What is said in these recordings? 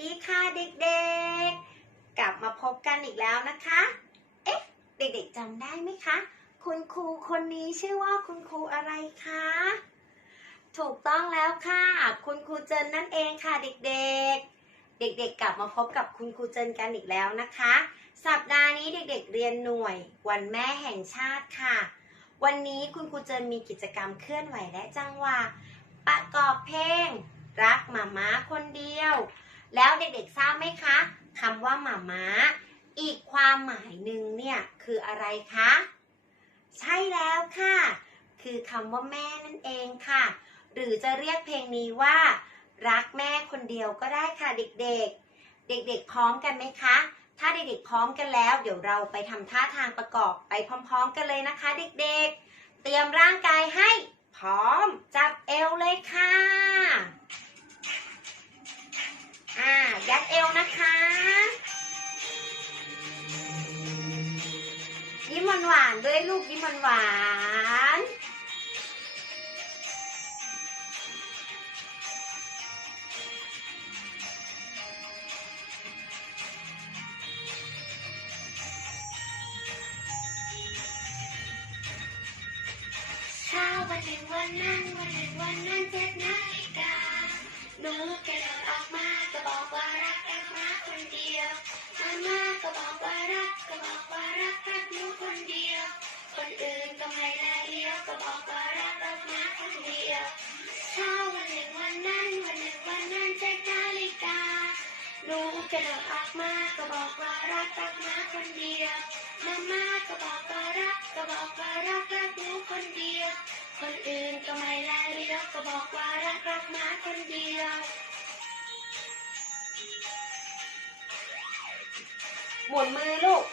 ดีค่ะเด็กๆ กลับมาพบกันอีกแล้วนะคะ เอ๊ะ เด็กๆจำได้ไหมคะ คุณครูคนนี้ชื่อว่าคุณครูอะไรคะ ถูกต้องแล้วค่ะ คุณครูเจินนั่นเองค่ะเด็กๆ เด็กๆ กลับมาพบกับคุณครูเจินกันอีกแล้วนะคะ สัปดาห์นี้เด็กๆ เรียนหน่วย วันแม่แห่งชาติค่ะ วันนี้คุณครูเจินมีกิจกรรมเคลื่อนไหวและจังหวะประกอบเพลงรักหมาม้าคนเดียว แล้วเด็กๆทราบไหมคะคำว่าหมาม้า อีกความหมายหนึ่งเนี่ยคืออะไรคะ ใช่แล้วค่ะ คือคำว่าแม่นั่นเองค่ะ หรือจะเรียกเพลงนี้ว่า รักแม่คนเดียวก็ได้ค่ะเด็กๆ เด็กๆพร้อมกันไหมคะ ถ้าเด็กๆพร้อมกันแล้ว เดี๋ยวเราไปทำท่าทางประกอบไปพร้อมๆ กันเลยนะคะ เด็กๆ เตรียมร่างกายให้ พร้อมจับเอวเลยค่ะ ยัดเอวนะคะ ยิ้มหวานๆด้วยลูกยิ้มหวานเช้าวันหนึ่งวันนั้นวันหนึ่งวันนั้นเจ็ดนาฬิกา หนูกระโดดออกมาก็บอกว่ารักรักมาคนเดียวมาม่าก็บอกว่ารักก็บอกว่ารักรักหนูคนเดียว คนอื่นก็ไม่ได้เดียวก็บอกว่ารักรักมาคนเดียวเช้าวันหนึ่งวันนั้นวันหนึ่งวันนั้นเจ็ดนาฬิกาหนูกระโดดออกมาก็บอกว่ารักรักมาคนเดียวมาม่าก็บอกว่ารักก็บอกว่ารักรักหนูคนเดียว คนอื่นก็ไม่แลเรียกก็บอกว่ารักรักมาคนเดียว หมุนมือลูก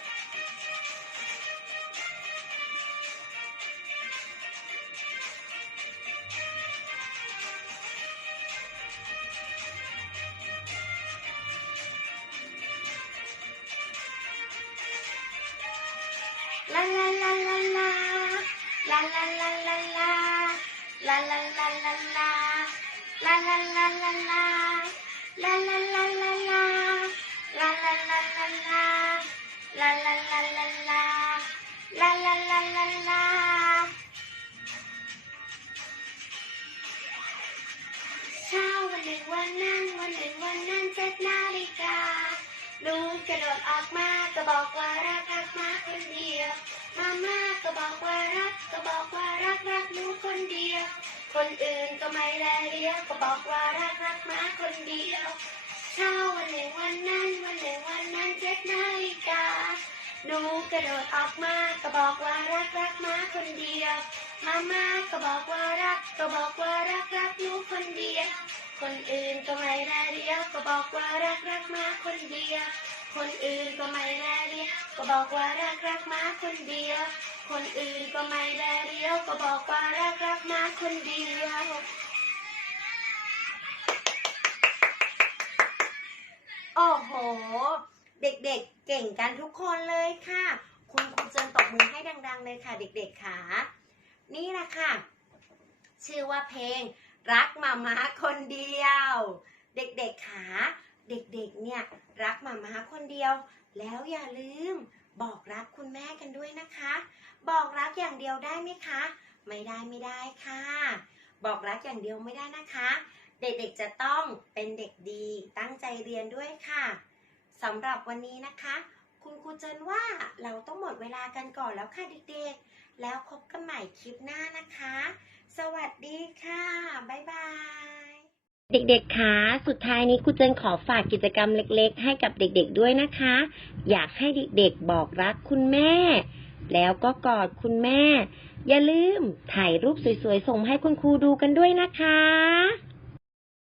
บอกว่ารักรักมาคนเดียวมาม่าก็บอกว่ารักก็บอกว่ารักรักหนูคนเดียว คนอื่นก็ไม่ได้เรียกก็บอกว่ารักรักมาคนเดียวเช้าวันหนึ่งวันนั้นวันหนึ่งวันนั้นเจ็ดนาฬิกาหนูกระโดดออกมาก็บอกว่ารักรักมาคนเดียวมาม่าก็บอกว่ารักก็บอกว่ารักรักหนูคนเดียว คนอื่นก็ไม่ได้เรียกก็บอกว่ารักรักมาคนเดียว คนอื่นก็ไม่ได้เรียกก็บอกว่ารักรักมาคนเดียว คนอื่นก็ไม่ได้เรียกก็บอกว่ารักรักมาคนเดียวโอ้โห เด็กๆเก่งกันทุกคนเลยค่ะ คุณครูเจินตบมือให้ดัง ๆ เลยค่ะ เด็กๆค่ะ นี่แหละค่ะ ชื่อว่าเพลงรักมาม้าคนเดียว เด็กๆค่ะ เด็กๆเนี่ยรักหมาม้าคนเดียว แล้วอย่าลืมบอกรักคุณแม่กันด้วยนะคะ บอกรักอย่างเดียวได้ไหมคะ ไม่ได้ไม่ได้ค่ะ บอกรักอย่างเดียวไม่ได้นะคะ เด็กๆจะต้องเป็นเด็กดีตั้งใจเรียนด้วยค่ะสำหรับวันนี้นะคะ คุณครูเจนว่าเราต้องหมดเวลากันก่อนแล้วค่ะเด็กๆ แล้วพบกันใหม่คลิปหน้านะคะ สวัสดีค่ะ เด็กๆ คะ สุดท้ายนี้ครูเจนขอฝากกิจกรรมเล็กๆ ให้กับเด็กๆ ด้วยนะคะ อยากให้เด็กๆ บอกรักคุณแม่ แล้วก็กอดคุณแม่ อย่าลืมถ่ายรูปสวยๆ ส่งให้คุณครูดูกันด้วยนะคะ